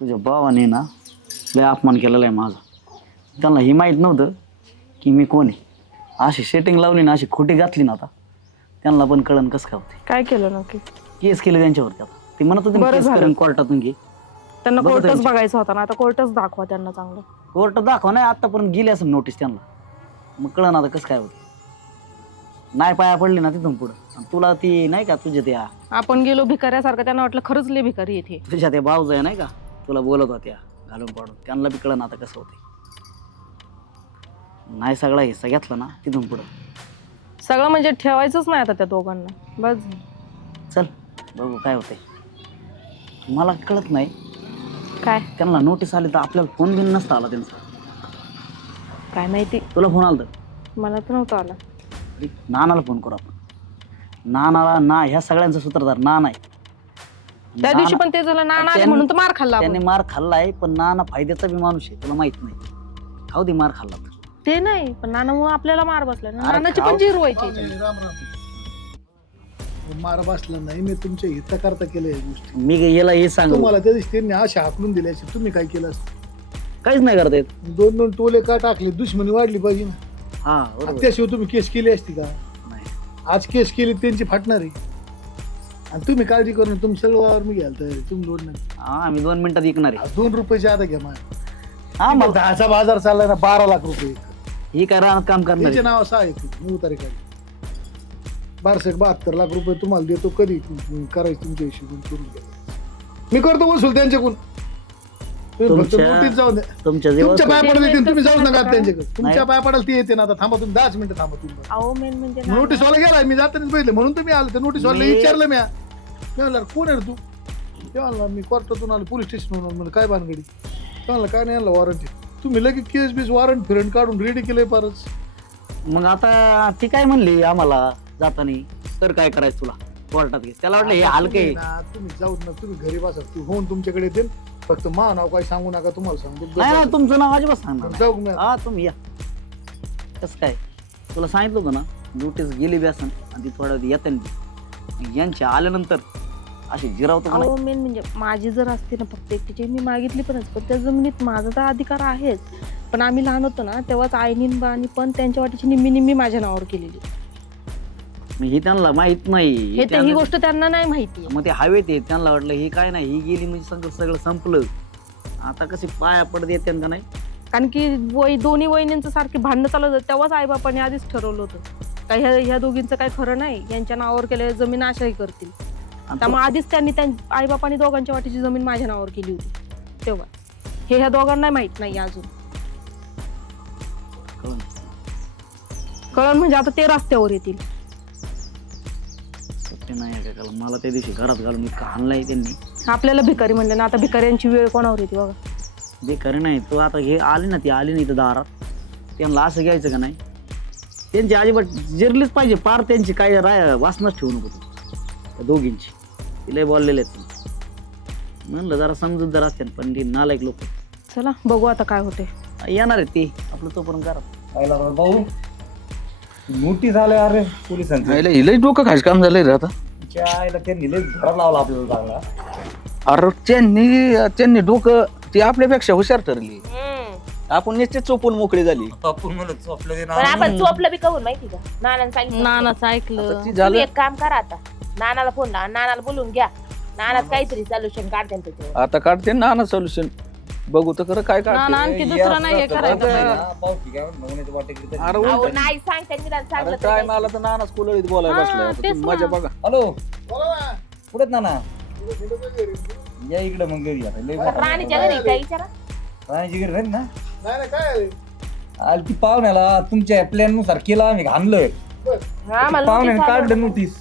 तुझ्या भावाने ना लय अपमान केलेला आहे माझा. त्यांना हे माहीत नव्हतं की मी कोण आहे. अशी सेटिंग लावली ना, अशी खोटी घातली ना, आता त्यांना पण कळण कसं काय होते. काय केलं नक्की? केस केले त्यांच्यावरती. आता ते म्हणत होते बरं केस झालं. करून कोर्टातून घे. त्यांना बघू कोर्टच त्यांची. बघायचा होता ना, आता कोर्टच दाखवा त्यांना चांगलं. कोर्ट दाखवा नाही, आतापर्यंत गेली असं नोटीस त्यांना. मग कळण आता कसं काय होते. नाही पाया पडली ना तिथून पुढं. तुला ती नाही का तुझ्या त्या आपण गेलो भिकाऱ्यासारखं, त्यांना वाटलं खरंच लय भिकारी येते. तुझ्या त्या भाऊज आहे नाही का, तुला बोलत होत्या घालून पाडून, त्यांना बी कळण आता कसं होते. नाही सगळा हिस्सा घेतला ना तिथून पुढं. सगळं म्हणजे ठेवायचंच नाही आता त्या दोघांना. बस चल बघू काय होतंय. मला कळत नाही काय त्यांना नोटीस आली तर आपल्याला फोन बिन नसता आला त्यांचा. काय माहिती, तुला फोन आला तर मला तर नव्हतं आला. नानाला फोन करू आपण. नानाला ना ह्या सगळ्यांचा सूत्रधार नाना आहे. त्या दिवशी पण ते झालं नाना आले म्हणून तर मार खाल्ला आपण. त्याने मार खाल्लाय, पण नाना फायद्याचा बी माणूस आहे, तुला माहित नाही. खाऊ दे मार खाल्ला तर. ते नाही, पण नानामुळे आपल्याला मार बसला ना. अरे नानाची खाऊ. पण जीर व्हायची. राम राम. मार बसला नाही, मी तुमच्या हिताकरता केलं या गोष्टी. मी याला हे सांगू तुम्हाला त्या दिवशी त्यांनी अशा हाकलून दिल्या अशी तुम्ही काय केलं असतं? काहीच नाही करता येत. 2-2 टोले का टाकले? दुश्मनी वाढली पाहिजे ना. हा बरोबर. त्याशिवाय तुम्ही केस केली असती का? नाही. आज केस केली त्यांची फाटणार आहे. आणि तुम्ही काळजी करून तुम्ही सगळं मी घ्याल तर तुम्ही लोड नाही. हा मी 2 मिनिटात विकणार आहे. 2 रुपये आता घ्या माझ्या. हा मग 10चा बाजार चाललाय ना, 12 लाख रुपये. ही काय राहणार काम करणार त्याचे आहे. नाव 6 आहे. मी उतारी काढली 72 लाख रुपये तुम्हाला देतो. कधी करायचं तुमच्या हिशोबून करून घ्या. मी करतो वसूल त्यांच्याकडून. तुम्ही फक्त तुमच्या- नोटीस जाऊ द्या. तुमच्या तुमच्या पाय जेव्हा पडत येतील, तुम्ही जाऊच नका नाही. त्यांच्याकडे. तुमच्या पाय पडाल ते येते ना. आता थांबा तुम्ही 10 मिनिटं थांबा तुम्ही. अहो मेन म्हणजे नोटीस वाला गेलाय, मी जातानाच बघितलं म्हणून तुम्ही आले. तर नोटीस वाला मी- विचारलं मी म्हणलं कोण आहे रे तू? ते म्हणला मी कोर्टातून आलो, पोलीस स्टेशनवरून आलो. म्हणलं काय भानगडी? ते म्हणला काय नाही, आणलं वॉरंट. तुम्ही लगेच केस बीस वॉरंट फिरंट काढून रेडी केलंय परत. मग आता ती काय म्हणली आम्हाला जाताना, तर काय करायचं तुला कोर्टात घे. त्याला वाटलं हे हलकं आहे. तुम्ही जाऊच ना, तुम्ही घरी बसा. तू होऊन तुमच्याकडे येतील. फक्त मा नाव काय सांगू नका, तुम्हाला सांगतो. नाही ना, तुमचं नाव अजिबात सांगणार नाही. जाऊ मी. हा तुम्ही या. कसं काय तुला सांगितलं होतं ना, नोटीस गेली बी असन आणि ती थोड्या येते यांच्या आल्यानंतर अशी जिरावतो का नाही? अहो मेन म्हणजे माझी जर असते ना फक्त एकटीची, मी मागितली पणच, पण त्या जमिनीत माझा तर अधिकार आहेच. पण आम्ही लहान होतो ना, तेव्हाच आईनी बानी पण त्यांच्या वाटीची निम्मी निम्मी माझ्या नावावर केलेली. मग हे त्यांना माहित नाही. ही गोष्ट त्यांना नाही माहिती. मग ते हवेत येत, त्यांना वाटलं ही काय नाही, ही गेली म्हणजे सगळं संपलं. आता कशी पाया पडत येते का नाही. कारण की दोन्ही वहिनींचं सारखी भांडणं चालू होतं, तेव्हाच आईबापाने आधीच ठरवलं होतं का ह्या दोघींचं काही खरं नाही, यांच्या नावावर केलं जमीन आशाही करतील. त्यामुळे आधीच त्यांनी आईबापाने दोघांच्या वाटीची जमीन माझ्या नावावर केली होती. तेव्हा ह्या दोघांना माहित नाही अजून. कळण म्हणजे आता ते रस्त्यावर येतील. सुट्टी नाही आहे का मला. त्या दिवशी घरात घालून इतका हाणलाय त्यांनी. आपल्याला भिकारी म्हणलं ना, आता भिकाऱ्यांची वेळ कोणावर येते बघा. जे खरं नाही, तो आता हे आली ना, ती आली नाही तर दारात, त्यांना असं घ्यायचं का नाही. त्यांची अजिबात जिरलीच पाहिजे पार. त्यांची काय वासनाच ठेवू नको तू त्या दोघींची. तिला बोललेले आहेत म्हणलं जरा समजूतदार असते, पण ती नालायक लोक. चला बघू आता काय होते. येणार आहेत ते आपलं तोपर्यंत करा. भाऊ नोटीस आले अरे पोलिसांचे. लय डोकं खास काम झालंय रे आता. आईला त्यांनी लय घरात लावला आपल्याला चांगला. अरे त्यांनी डोकं ती आपल्यापेक्षा हुशार ठरली. आपण नुसते चोपून मोकळी झाली. आपण म्हणत आपलं ते पण आपण चोपलं बी कहून माहिती का? नानानं सांगितलं नानाचं ऐकलं. ती तुम्ही झालं एक काम करा आता, नानाला फोन लावा, नानाला बोलून घ्या. नानाच काहीतरी सोल्युशन काढते त्याच्यावर. आता काढते ना सोल्युशन. बघू तर खरं काय नाना काढते. आणखी दुसरं नाही हे करायचं. अरे अहो उलट- नाही सांगते निदान सांगलं अरे तर काय काय. मला तर नानाच कुलळीत बोलायला हा, बसलाय. आता तेच तुम्ही मजा ना. बघा. हॅलो बोला ना. कुठेत ना या इकडे मग घरी आता लय आता राणीच्या घरी काय विचारा. राणीची घरी राहील ना. नाही नाही काय आली ती पाहुण्याला तुमच्या प्लॅन नुसार केला आम्ही घाणलं. हा मला पाहुण्याने notice काढलं आली. नोटीस.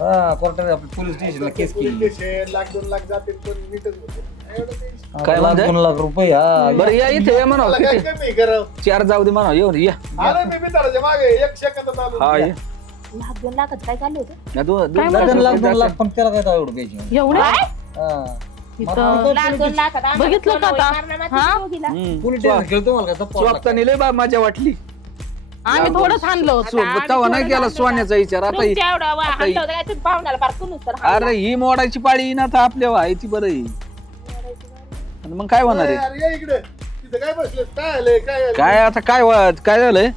हा कोर्टात आपल्या पोलीस स्टेशनला केस केली. $1,00,000-2 लाख जातील पण नीटच होतं. एवढं काही- काय म्हणते? 2 लाख रुपये हा. बरं या इथे या म्हणा. मला काय किती कमी करावं? 4 जाऊ दे म्हणा. येऊन या. अरे मी बिचाराच्या मागे 1 सेकंदात आलो. हा ये. 1,00,000-2 लाखात काय चाललं होतं? या दोन- दोन- म्हणते? 2 लाख दोन- 2 लाख पण त्याला काय एवढं पाहिजे. एवढे हा. इथं लाख 2 लाखात आम्हाला बघितलं का सोनं आता? होईल, मारणार हा? नाही दोघीला. हम्म. पोलीस स्टेशन खेळतो मला काय स्वप्तानी लय बा मजा वाटली. आम्ही थोडंच आणलं होतं. तेव्हा नाही केला सोन्याचा विचार. आता ही- तुमच्या एवढं आता हाणलं होतं काय तुम्ही पाहुण्याला पार कुणूच तर हाणलं. अरे ही मोडायची पाळी ना आता आपल्या व्हायची बरं ही. आणि मग काय होणार आहे? अरे, या इकडे तिथं काय बसले काय आलंय काय आलंय? काय आता काय झालंय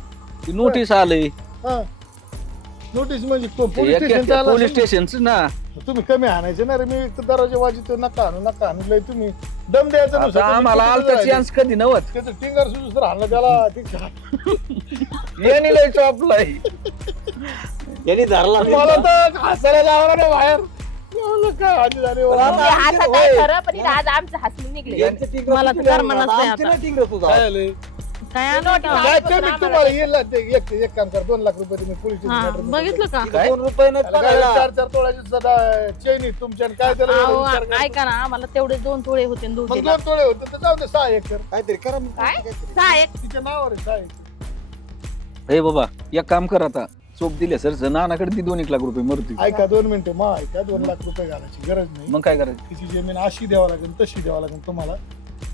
ती नोटीस आलंय हा. नोटीस म्हणजे पोलीस स्टेशनचं आलं पोलीस असेल स्टेशनच ना. ना. तुम्ही कमी आणायचे ना रे मी एक तर दरवाजा वाजतो नका आणू लय तुम्ही दम द्यायचा आता दुसरा. आम्हाला तुम्ही आलता किती चान्स कधी नव्हत त्याचं टिंगर सुद्धा तर आणलं त्याला ते यांनी लय चॉपलाय. यांनी धरला मला तर हसायला जावं ना बाहेर मी म्हणलं, काय हानी झाली हो? तुम्ही हसत आहे खरं पण इथं आज आमचं हसून निघले मला तर करमनाच नाही आता. काय आलंय? काय आणलं होतं? काय ते मी तुम्हाला येईल ना, ते एक काम कर 2 लाख रुपये तुम्ही पोलीस हा, स्टेशन बघितलं का 2 रुपये नाही पडायला. 4 तोळ्याची सदा चैनी तुमच्या आणि काय त्याला एवढं अहो, विचार करायचा? ऐका ना मला तेवढे 2 तोळे होते मग दोघीला. 2 तोळे होते तर जाऊ दे 6 एकर काहीतरी करा मग. काय? काहीतरी. 6 एक तिच्या नावावर आहे 6 एकर. हे बाबा एक काम कर आता चोप दिले सर नानाकडे ती 2-1 लाख रुपये मरती. ऐका 2 मिनिटं मग ऐका 2 लाख रुपये घालायची गरज नाही. मग काय करायचं? तिची जमीन अशी द्यावं लागेल तशी द्यावं लागेल तुम्हाला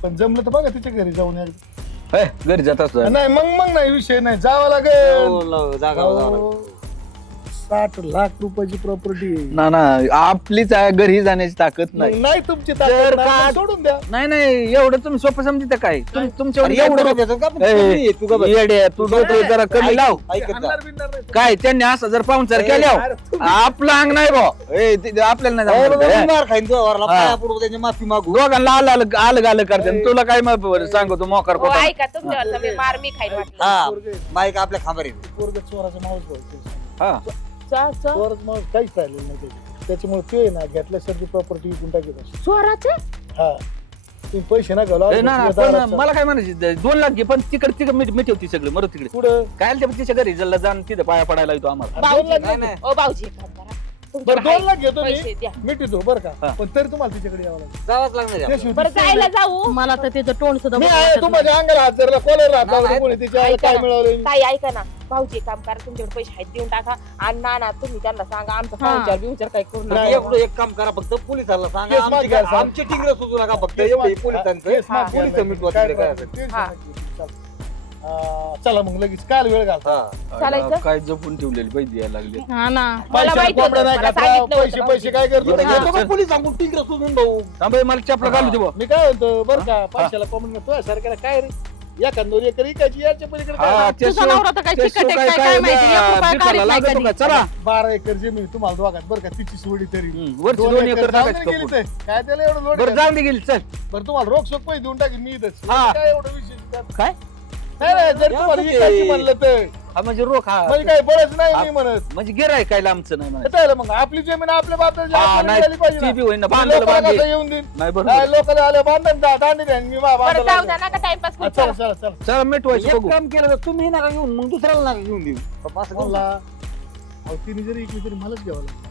पण जमलं तर बघा तिच्या घरी जाऊन एकदा. हे, घरी जात असतो. नाही मग नाही विषय नाही जावं लागेल हो, जागा अहो, 60 लाख रुपयाची प्रॉपर्टी ना ना आपलीच आहे, घरी जाण्याची ताकद नाही. नाही तुमची जर ताकद नाही, का- मग सोडून द्या. नाही एवढं तुम्ही सोपं समजित काय तुमच्या अरे एवढं देतो का? ए, कमी आहे, तू का बस. येडे, तू डोकं जरा कमी लाव. ऐकत जा. आणणार बिनणार नाही. काय त्यांनी असं जर पाहुणचार केल्यावर अरे तुम्ही- आपलं अंग नाही भाऊ आपल्याला नाही अरे जमणार. बाबा, हे, मार खाईन तो वरला, हा. पाया पडू त्याची माफी मागू. दोघांना आलं आलं करते तुला काय सांगतो मोकार हो कोटा ऐका तुमच्यावर मी मार मी खाईन वाटलं हा पोरगं आहे. माईक आपल्या खांबार येते. पोरगं चोराचा माऊस भाऊ हा चोराचा माऊस काहीच राहिलेलं नाही त्याच्यामुळे ते आहे ना घेतल्यासारखी प्रॉपर्टी विकून टाकत असतो. चोराचे हा तुम्ही पैसे ना घाला ए, ना, पण मला काय म्हणायचं 2 लाख घे पण तिकडे मिठवती सगळं मरू तिकडे पुढं काय ते तिच्या घरी जल्ला जाण तिथे पाया पडायला येतो आम्हाला. 2 लाख नाही, नाही. ओ भाऊजी एक काम करा. बरं तुमच्याकडे 2 लाख घेतो पैसे मी द्या मिटितो बरं का हा. पण तरी तुम्हाला तिच्याकडे यावं लागेल जावंच लागणार आहे. त्याशिवाय बरं ती जायला जाऊ मला तर त्याचं तोंड सुद्धा मी बघू आहे वाटत तुम्हाला अंगाला हात धरला कोणाला नाही, राहता नाही. कोणी तिच्या ऐका काय ना. मिळवलं ताई ऐका ना भाऊजी एक काम करा तुमच्याकडे पैसे आहेत देऊन टाका आणि ना तुम्ही त्यांना सांगा आमचा हा. पाहुणचार बिहुंचार काही करू नका नाही. एक काम करा फक्त पोलिसाला सांगा केस माग घ्या, साहेब. आमचे टिंगर सुचू नका फक्त केस एवढे माग- पोलिसांचं केस माग घ्या, पोलिस नाही, मिटवायचं काय तिकडे काय problem, असेल. टेन्शन हा. नका घेऊ, चला. चला मग लगेच काय वेळ घालता हा चालायचं? काय जपून ठेवलेली पैसे द्यायला लागले. हा ना मला पैशाला माहिती कोंबड्या होतं, नाही मला खात, सांगितलं पैसे होतं पैसे काय करतो एवढं ते घेतो का पोलीस सांगून टिंगर सोडून भाऊ थांबे मला चपला घालू दे बुवा. मी काय म्हणतो बरं का पैशाला कोंबडी तुझ्या सारख्याला काय रे एखाद एकर इकायची याच्या पलीकडे काय हा, नाही. ते तुझा शो- नवरा तर काय ते चिकट आहे शो काय काय माहिती, 1 रुपया बिकाला काढीत नाही लागतो कधी. का? चला 12 एकर जमीन तुम्हाला दोघात बरं का तिची सोडी तरी वरची 2 एकर जाऊन टाकायचं गेली कपूर. ते. काय त्याला एवढं लोड बरं जाऊन दे गेली चल. बरं तुम्हाला रोख सोख पैसे देऊन टाकेन मी इथंच हा. काय एवढं विशेष काय? काय नाही जर तुम्हाला या विकायची म्हणजे- म्हणलं तर हा म्हणजे रोख हा म्हणजे काय बरंच नाही मी म्हणत म्हणजे गिराय काय लांबचं नाही म्हणायचं. त्याला मग आपली जमीन आपल्या बापाला हा, नाही, ती बी होईना, बांधायला बांधे. येऊन देईन नाही बरोबर लोकांना आल्या बांधन दांडी द्या मी बरं जाऊ बांधा द्या नका टाइमपास करू चला चला. चला चला चला मिटवायचं एक बघू. काम केलं तर तुम्ही नका घेऊन मग दुसऱ्याला नका घेऊन देऊ असं करू मला नका. अहो, तिने जरी इकली तरी मलाच घ्यावं लागेल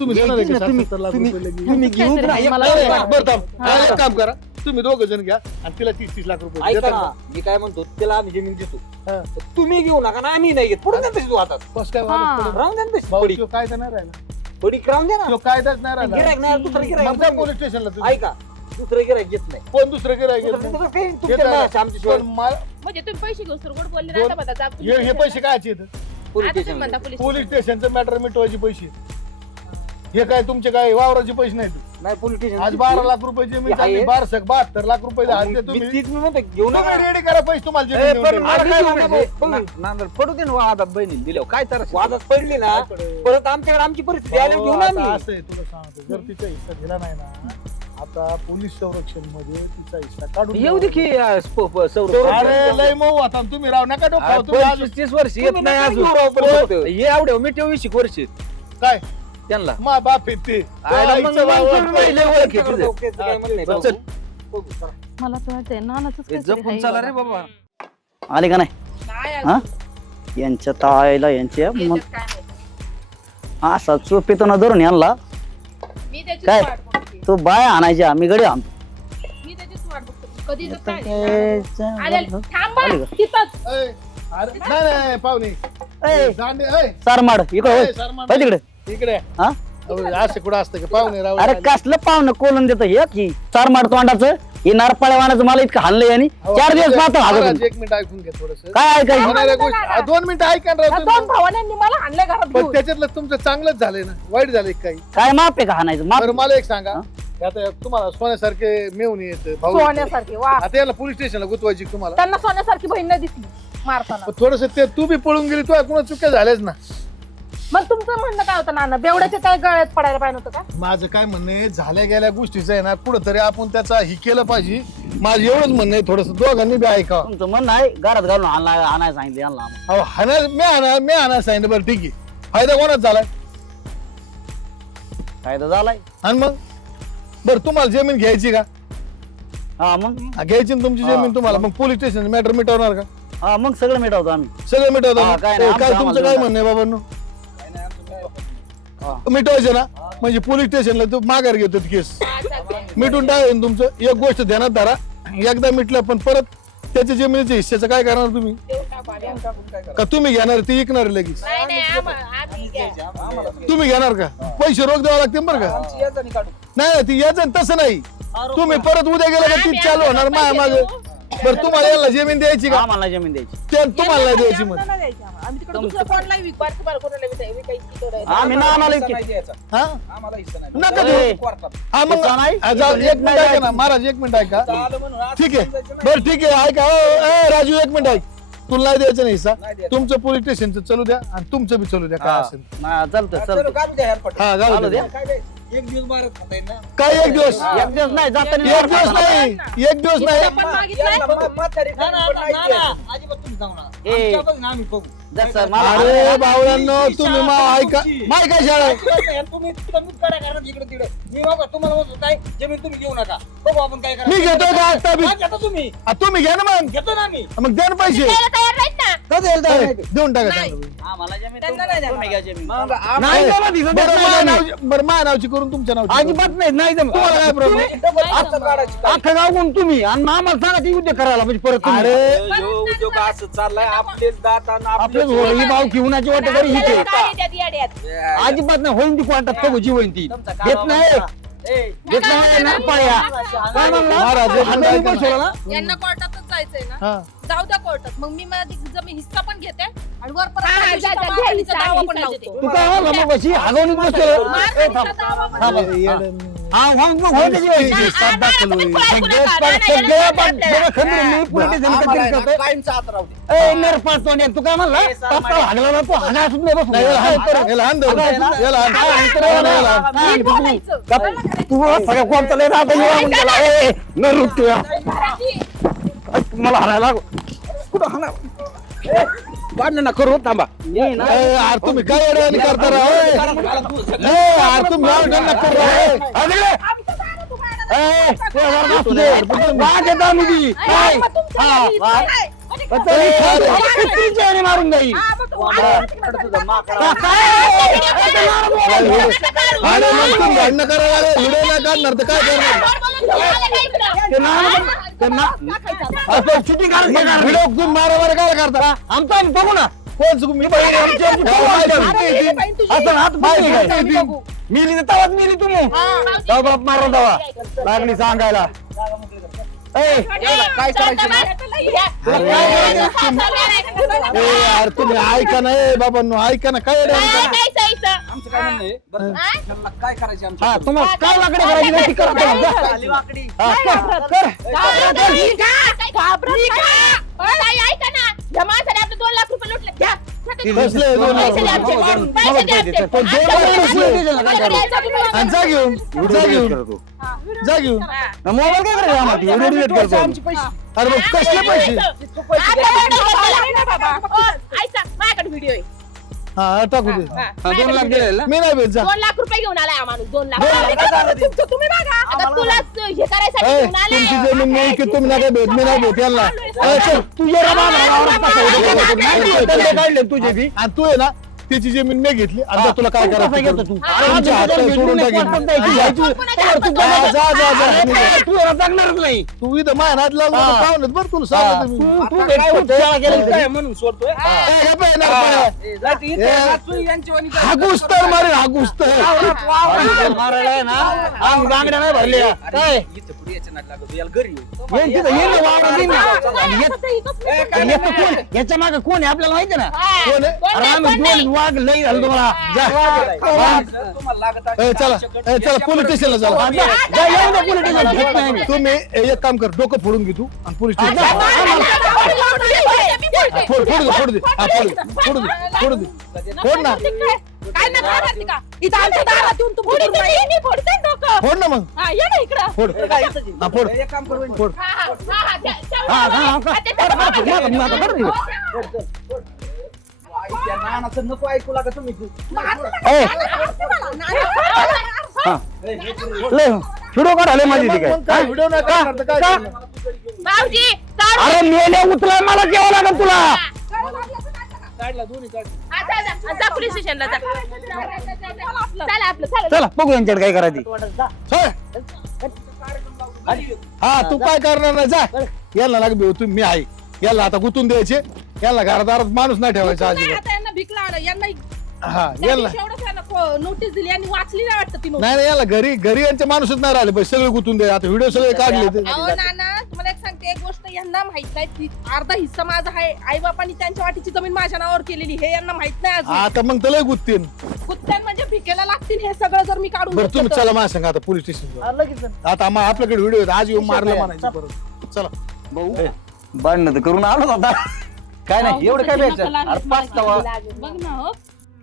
तुम्ही घ्यायची देणार आहे ना, का तुम्ही- 70 लाख तुम्ही- रुपये लगेच? तुम्ही घेऊन काहीतरी राहा. मला नाही, वाटतं. बरं थांब. हा. एक काम करा तुम्ही 2 जण घ्या आणि तिला 30 लाख रुपये ऐका देता ना का? मी काय म्हणतो त्याला आम्ही जमीन देतो हा. तर तुम्ही घेऊ नका ना आम्ही नाही घेत पुढे द्या तशी तू हातात बस काय हा. वाटत पडेल? राहून द्या ना तशी भाऊ, पडी तो कायदा नाही राहिला पडी राहून द्या ना तो कायदाच नाही राहिला गिरायक नाही दुसरं मग गिरायक जा पोलीस स्टेशनला तुम्ही. ऐका दुसरं गिरायक घेत नाही कोण दुसरं गिरायक घेत दुसरं- नाही? दुसरं काही घेत तुमच्या नाही. मनाशी आमची सोय. पण मा- म्हणजे तुम्ही पैसे घेऊन सर गोड बोलले दोन- नाही आता जा हे पैसे कायचे आहेत? पोलीस आता तुम्ही स्टेशनला म्हणता घेतो. पोलीस स्टेशनचं मॅटर मिटवायचे पैसे हे काय तुमचे काय वावराचे पैसे नाहीत नाही पोलीस स्टेशन आज 12 लाख रुपये जमीन झाली आहे. 72 लाख रुपये झाले तुम्ही तीच मी म्हणतो घेऊ नका तुम्ही रेडी करा पैसे तुम्हाला ए, जमीन देऊन पण टाकेन. मला आधी काय घेऊन म्हणायचं? ये, ना- नांदर पडू दे ना वादात बहिणी दिल्यावर काय तर वादात पडली ना परत आमच्याकडे आमची परिस्थिती आली भाऊ, घेऊ ना आता आम्ही असं आहे तुला सांगतो जर तिचा हिस्सा दिला नाही ना आता पोलीस संरक्षण मध्ये तिचा हिस्सा काढून येऊ दे की द्यावा. अरे लय मऊ आता तुम्ही राव नका डोक्यावर. तुम्ही अजून 25-30 वर्ष येत तुम्ही नाही नका अजून घेऊ राव परत. ये एवढ्या मी 20 वर्ष काय त्यांना मा बाप आहे ते आयला मग आईचं भाऊ तुम्ही आहे. पहिले ओळख आहे तुझं. त्याचं काही म्हणणं नाही. चल. बघू, चला. मला तर वाटतंय नानाच हे जपून चला रे बाबा. आले का नाही नाही हा अजून. यांच्या तायला यांच्या मग याच्यात काय नाही. असा चोपीतून धरून यांना मी त्याचीच काय? वाट बघते. तो बाय आणायची आम्ही गडी आणतो मी त्याचीच वाट बघते. कधी येतात काय? ए, आले, थांबा आले का? तिथंच. ऐ, अरे नाही नाही पाहुणे दांडे ऐ, सारमाड इकडे ऐ, होय सरमान. होय तिकडे इकडे हा अहो, असं कुठं असतं का पाहुणे राव अरे कसलं पाहुणं कोलून देतं हे की चारमाड तोंडाचं हे नारपाळ्या वाणाचं मला इतकं हाणलंय आणि 4 दिवस पाहतो महाराज, एक मिनिट ऐकून घ्या थोडस काय ऐकायचं होणाऱ्या गोष्टी 2 मिनिटं ऐका ना या राव दोन तुम्ही. भावांनी मला आणलंय घरात पण घेऊन. त्याच्यातलं तुमचं चांगलंच झालंय ना वाईट झालंय काही काय माप आहे का हाणायचं माप बरं मला एक सांगा आता तुम्हाला सोन्यासारखे मेवून येत भाऊ सोन्यासारखी वा आता याला पोलीस स्टेशनला गुतवायची तुम्हाला त्यांना सोन्यासारखी बहीण नाही दिसली मारताना थोडस ते तू बी पळून गेली तुला कुणा चुक्या झाल्याच ना मग तुमचं म्हणणं काय होतं नाना बेवड्याच्या काय गळ्यात पडायला पाहिजे होतं का माझं काय म्हणणं आहे झाल्या गेल्या गोष्टीचं आहे ना कुठंतरी आपण त्याचा ही केलं पाहिजे माझं एवढंच म्हणणं आहे थोडस दोघांनी बी ऐकावं तुमचं म्हणणं आहे घरात घालून आणायला सांगितलं यांना आम्हाला. अहो मी आणा सांगितलं बरं ठीक आहे फायदा कोणाच झालाय फायदा झालाय. आणि मग बरं तुम्हाला जमीन घ्यायची का हा मग घ्यायची ना तुमची जमीन तुम्हाला मग पोलीस स्टेशन मॅटर मिटवणार का हा मग सगळं मिटवतो आम्ही. सगळं मिटवतो हा, ना? काय नाही, काय आमचं तुमचं काय आम्हाला म्हणणं आहे बाबांनो मिटवायचं ना म्हणजे पोलीस स्टेशनला तो माघार घेतो केस मिटून टाकेल तुमचं एक गोष्ट ध्यानात धरा एकदा मिटलं पण परत त्याच्या जमिनीच्या हिस्स्याचं काय करणार तुम्ही का तुम्ही घेणार ते विकणार लगेच नाही नाही आम्ही घ्या. तुम्ही घेणार का पैसे रोख द्यावं लागतील बरं का आमची याच आणि काढू. नाही ती याचं तसं नाही तुम्ही परत उद्या गेलं का तीच चालू होणार माया माग बरं तुम्हाला याला जमीन द्यायची का आम्हाला जमीन द्यायची. ते तुम्हाला नाही द्यायची मग आम्ही तिकडे दुसऱ्या कोणालाही विकू. बरं, तुम्हाला कोणाला विकायची तेवढं आहे. आम्ही ना आम्हाला हिस्सा इतके- नाही द्यायचा. हा आम्हाला हिस्सा नाही नका द्यायचा. देऊ. कोर्टात. हा मग हिस्सा नाही? हा, जाऊ, एक मिनिट ऐका ना महाराज एक मिनिट ऐका आलं म्हणून आज ठीक आहे समजायचं नाही. बरं ठीक आहे ऐका ए, राजू एक मिनिट ऐक तुला नाही द्यायचं नाही हिस्सा नाही द्यायचं. तुमचं पोलीस स्टेशनचं चालू द्या आणि तुमचं बी चालू द्या काय हा, असेल हा, चालतं चलो, चालतं. घालू द्या ह्याला पटकन. हा चालू जाऊ द्या. द्या काय काय? एक दिवस बाहेर खाता येईल ना. काय एक दिवस एक दिवस नाही जाताना एक दिवस नाही एक दिवस नाही पण मागितलंय. यांना म्हातारी पण नाही द्यायचं. अजिबात तुम्ही जाऊ नका. ए. आमच्यापासून आम्ही बघू. जसं मला अरे बावळ्यांनो तुम्ही मा ऐका माय काय शाळा आहे? तुम्ही कमीच करा कारण इकडे तिकडे मी बाबा तुम्हाला म्हणतो काय जमीन तुम्ही घेऊ नका बघू आपण काय मी घेतोय का आता बी हा, घेतो तुम्ही तुम्ही घ्या ना मग घेतो ना आम्ही मग द्या ना पैसे द्यायला तयार नाहीत ना. ए, देऊन टाका त्यांना. आम्हाला जमीन त्यांना नाही तुम्ही घ्या जमीन. मग नाही बाबा, तिथं बरं नाही, माझ्या नाही. नावाची- बरं माझ्या नावची करून तुमच्या नावची करून. अजिबात नाही नाही जमत. तुम्हाला काय प्रॉब्लेम डबल हात काढायची काय? अख्खं गाव कोण तुम्ही आणि आम्हाला सांगा ती उद्योग करायला म्हणजे परत तुम्ही. अरे उद्योग असं चाललाय आपलेच दात आणि आपलेच आपलेच होळी भाव घेऊनाची वाटत तरी हिचे आपल्याला काय येतात येड्यात? अजिबात नाही होईन ती कोणतात बघूची होईन ती घेत नाही घेत नाही ना पाया काय म्हणला महाराज, एक मिनिट हाताने ऐका ना. बसवलं ना यांना कोर्टातच जायचंय ना हा जाऊ द्या कोर्टात मग मी माझी जमीन हिस्सा पण घेते आणि वर परत हा, त्या जा, दिवशी जा, त्या हिस्सा, दावा पण हिस्सा लावते. तू काय म्हणला मग अशी हागवणीत बसवलं ए, थांब. दावा पण थांब. ए, येडं. हा होईन मग होईन त्याची व्हायची. ठीक आहे, साथ दाखल होईल. सगळे सगळ्या खंबीर मी पोलीस स्टेशन आम्हाला आहे ना, करतोय. कायमचा हात राहू दे. ए, नरपाळ तोंड्या, तू काय म्हणला पप्पा हागला ना तू हागा असून नाही बसून. नाही, याला हाण तर, याला हाण धरून. याला हाण. याला हाण. हा, नीट बोलायचं. तू सगळ्या कोण चालय ना आता येऊन गेला. ए, न रुत्या. मला हाणायला कुठं हाणा भांडण नका करू थांबा ये ना. ए, यार तुम्ही काय अडवणी करता राव ए? ए, यार तुम्ही भांडण नका करू राव, ए. अरे, ए, ते वर बसू दे. वाज येतो आम्ही ती. ए, हा, वाज. तरी किती चेहरे मारून जाईल अरे मग तुम्ही भांडणं करायला आले, व्हिडिओ नाही काढणार तर काय करणार असं शूटिंग करायचं व्हिडिओ तुम्ही मारामारी काय करता आमचं आम्ही बघू ना कोण तुम्ही असं हात बघू मिली तर तवाच मिली तुम्ही तवा बाप मारून दवा लागली सांगायला ए, काय करायचं ए यार तुम्ही ऐका ना ए बाबांनो ऐका ना काय अडवणी करता? आमचं काय म्हणणं आहे बरं त्यांना काय करायचं आमच्या हा तुम्हाला काय वाकडे करायची नाही ती करा तुम्हाला. जा. खाली वाकडी हा, कर, कर. कसले 2 लाख रुपये? पण 2 लाख कसले? आणि जा घेऊन जा घेऊन जा घेऊन मोबाईल काय करायचं आम्हाला व्हिडिओ डिलीट करतो आमचे पैसे अरे मग कसले पैसे माझ्याकडे व्हिडिओ आहे हा टाकू दे 2 लाख दिले ना मी नाही भेट जा 2 लाख रुपये घेऊन आलाय आम्हाला 2 लाख तुमचं तुम्ही बघा आता तुलाच हे करायसाठी ए, घेऊन आलाय तुमची जमीन नाही की तुम्ही नका भेट मी नाही भेट यांना ए, चल तू ये रे बाबा काढले तुझे बी आणि तू आहे ना त्याची जमीन मी घेतली आता तुला काय कसं करायचं घेतो करू. तू? तुमच्या हातात सोडून टाकीन. जा जा जा तू याला जगणारच नाही तू इथं माझ्या नाद लावून हा. पाहुणेत बरं तुला सांगतो मी तू आता भेट काय तू होतं? त्याला गेलं काय तरी. म्हणून सोडतोय ए, हे पाह्य, येणार पाह्य. ए, जाती इथे, ए. जातोय यांची वाणी जाती. हागूस तर मारेल हागूस तर मारायला आहे ना आम्ही बांगड्या नाही भरल्या काय इथं पुढे यायचं नाही लागत याला घरी येऊ. यांची तर येणं वाढत नाही ना. आणि ए, काय याचं कोण याच्या मागे कोण आहे आपल्याला माहिती ना कोण आहे? अरे आम्ही दोन वाघ लई झालं तुम्हाला जा. चला पोलीस स्टेशनला चला जा, येऊ दे पोलीस स्टेशन. घेत नाही मी. तुम्ही एक काम कर डोकं फोडून घे तू आणि पोलीस स्टेशन फोड दे फोड ना काय नाही मारते का इथं आमच्या दारात येऊन तू फोडून मी फोडते डोकं. फोड ना मग हा ये ना इकडं. फोड फोड एक काम करू फोड नानाचं नको ऐकू लागा तुम्ही व्हिडिओ काढाले माझी ती काय व्हिडिओ नाही करणार तर काय करणार? भाऊजी अरे मेले उचलाय मला केव्हा लागेल तुला जा पोलीस स्टेशनला जा. चला आपलं चला. चला बघू यांच्याकडे काय करायची होय. हा तू काय करणार नाही जा याला लाग बेव तू मी आहे याला आता गुतून द्यायचे याला घरादारात माणूस नाही ठेवायचा नाही, अजिबात आता यांना भीक लावलं यांना हा याला नोटीस दिली आणि वाचली नाही वाटतं ती नोटीस. नाही याला घरी यांचे माणूसच नाही राहिले पाहिजे सगळे गुतून दे आता व्हिडिओ सगळे काढले ते अहो नाना तुम्हाला एक सांगते एक गोष्ट यांना माहित नाही ती अर्धा हिस्सा माझा आहे आई बापांनी त्यांच्या वाटीची जमीन माझ्या नावावर केलेली हे यांना माहित नाही अजून. आता मग त्याला गुततील कुत्त्यां म्हणजे भिकेला लागतील हे सगळं जर मी काढून बरं घेतलं तुम्ही तर. चला माझ्या सांगा आता पोलीस स्टेशन आता आपल्याकडे व्हिडिओ आहेत आज येऊन मारलं म्हणायचं परत चला भाऊ भांडण तर करून आलो आता काय नाही एवढं काय द्यायचं अरे पाच तवा बघ ना हो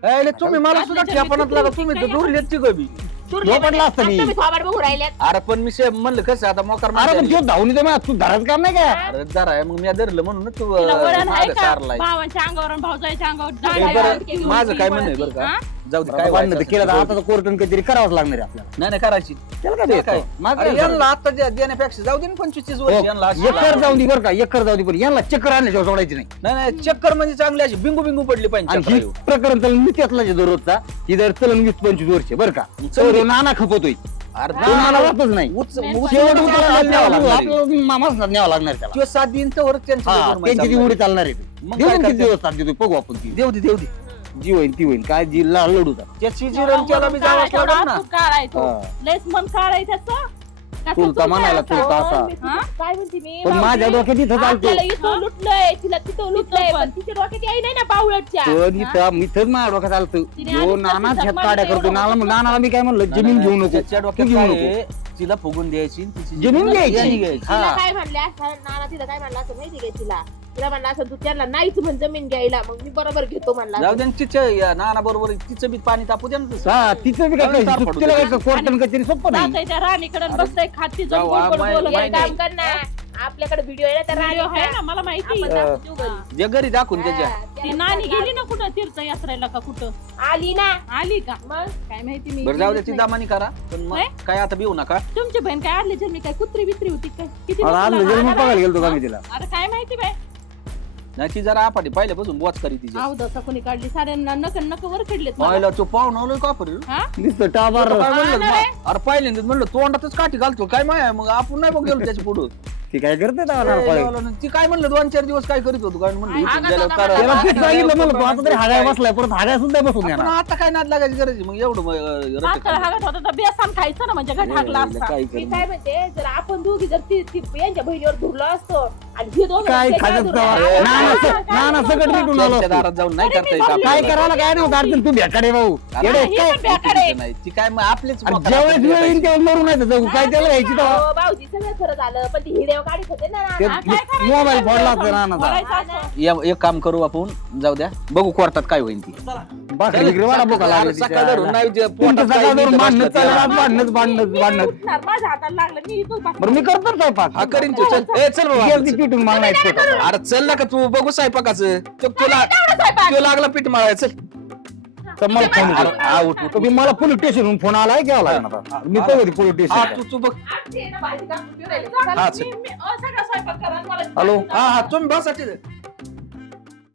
अरे तुम्ही मला सुद्धा ठेपणात लागा तुम्ही तर दुरलेत ती गबी पडला असतं मी तुम्ही थोबाड बघू राहिल्यात. अरे पण मी म्हणलं कसं आता मोकार अरे पण मारली. तो धावून येतो तू धराच काम नाही काय अरे जरा आहे मग मी धरलं म्हणून ना तू तिला वळण आहे मागं का सारलाय. भावांच्या अंगावर आणि भाऊजाईच्या अंगावर हे जाळ्या बरं, केली माझं होती, काय म्हणणं आहे वळती. बरं का हा? जाऊ दे काय भांडण व्हायचं तर असेल केलं तर तर जाऊ आता दे. तर कोर्टन काहीतरी करावंच लागणार आहे आपल्याला नाही नाही करायची त्याला काय ते देतो? काय माझं अरे काय यांना आता देण्यापेक्षा जाऊ दे ना 25 वर्ष यांना अशी एकर जाऊ दे बरं का एकर जाऊ दे पण यांना चक्कर आणल्याशिवाय सोडायची नाही नाही नाही चक्कर म्हणजे चांगली अशी बिंगू बिंगू पडली पाहिजे आणि ही चक्रावर. प्रकरण चलन मी त्यातला दररोजचा ही जर चलन 20-25 वर्ष बरं का चल. तो नाना खपवतोय अरे तो नाना वाटतच नाही शेवट उतरायला न्यावं लागणार आहे. मामाच न्यावं लागणार आहे त्याला किंवा 7 दिन तर त्यांच्या हा, बरोबर त्यांची ती चालणार. उडी चालणार आहे मग देऊ काय किती करते? दिवस साथ देतोय बघू आपण ती देऊ दे जी होईल ती होईल काय जी लढू त्याची जी रंगच्याला बी जावं तेवढा लागणार ना तू काढाय तो. हा. लयच मन काढाय त्याचं का चुलता म्हणायला चुलता चुलता असा? असा हा? काय म्हणते मी पण माझ्या डोक्यात इथं चालतो आपल्याला इथं लुटलंय तिला तिथं लुटलंय पण. पण तिच्या डोक्यात याय नाही ना पावलटच्या. पण इथंच माझ्या डोक्यात आलतं तिने जो आधी नाना कसं छत सांभाळलं काड्या करतो तेवढं नानाला मी काय म्हणलं जमीन घेऊ नको त्याच्या तू डोक्यात घेऊ काय नको आहे, तिला फुगून द्यायची आणि तिची जमीन घ्यायची. यांनी घ्यायची. तिला हा. काय म्हणल्या नाना तिला काय म्हणलं असं माहिती का तिला म्हणलं असं तू त्यांना नाहीच म्हण जमीन घ्यायला मग मी बरोबर घेतो म्हणला जाऊ दे ना तिच्या नाना बरोबर तिचं बी पाणी तापू द्या ना तसं. हा तिचं बी काय चालेल, करायचं? चार तिला काय पडतो. कोर्टन काहीतरी सोपं नाही जातंय त्या राणीकडे बसतंय खाती जाऊ, गोड गोड माय- बोलत माय- एक काम कर ना आपल्याकडे व्हिडिओ आहे ना त्या व्हिडिओ आहे राणीचा. ना मला माहिती आपण दाखवू घरी. जे घरी दाखवून त्याच्या हा, ती त्याला नानी सांगा. गेली ना कुठं तीर्थयात्रेला का कुठं आली ना आली का मग काय माहिती मी बरं जाऊ दे गेलीच ती नाही. दामानी करा पण मग नाही? काय आता भिऊ नका तुमची बहीण काय आडली जन्मी काय कुत्री बित्री होती काय किती अरे आज दिवस जन्म लागला? बघायला गेलतो का मी तिला अरे काय माहिती बाय नाही ती जरा आपाटी पहिल्यापासून बोच करी तिची आव दसा कोणी काढली साऱ्यांना नक वर काढलेत मला. पाहिला तो पाहून आलोय का पडेल हा? नुसतं टाबर काय म्हणलं हा, नाही. अरे पहिल्यांदाच म्हणलं तोंडातच काठी घालतो काय माय मग आपण नाही बघ गेलो त्याच्या पुढं ती काय करते ती काय म्हणलं 2-4 दिवस काय करीत होतो काय म्हणलं इथून हा, गेल्यावर हा, करा. त्याला फिट सांगितलं मला तू आता तरी हाड्या बसलाय परत हाड्या सुद्धा बसून आपण येणार आता काय नाद लागायची गरज आहे? मग एवढं हात हागत होता तर बेसन खायचं ना म्हणजे घट हाकला असता काय मी काय म्हणते जर आपण दोघी जर ती यांच्या बहिणीवर धुरलो असतो आणि हे दोघं काय त्याच्यावर खायचं धुरलं तेव्हा? असतं. नाना सकट भेटून आलो असतो. दारात जाऊन नाही करता येत काय आपल्याला. करायला काय नाही अडचण तू भेटाडे भाऊ येडे ही काय पण बेकार नाही ती काय मग आपलीच अरे मोकार ज्यावेळेस आपण वेळ येईल त्यावेळेस मरून नाही तर जाऊ काय त्याला घ्यायची तेव्हा हो, भाऊजी सगळं खरं झालं पण ती हिडेव काढीत होते ना ते नाना. मोबाईल फोडला असता नानाचा बोलायचं असं. एक काम करू आपण जाऊ द्या बघू कोर्टात काय होईल ती बाकी विक्री वाडा बोका लागली सकाळ धरून नाही जे तुमचं पोटात सकाळ काही धरून नीट भांडणं बसलं चाललं, ते. आज भांडणच उठणार, माझ्या हाताला लागलं मी इथून बरं मी करतो स्वयंपाक हा करीन तू चल ए चल बाबा गेलती पिटून मला नाही येत स्वयंपाक. अरे चल ना का तू बघू स्वयंपाकाचं तुला लागला पीठ मारायला चल तर मला फोन कर. तुम्ही मला पोलीस स्टेशनहून फोन आलाय घ्यावा लागणार आता. मी पोलीस हा स्टेशन तू बघ आमची आहे ना भाजी कापून ठेवलेली. चला, हा, चल. मी सगळा स्वयंपाक करा आणि मला हॅलो हा हा तुम्ही बसा तिथे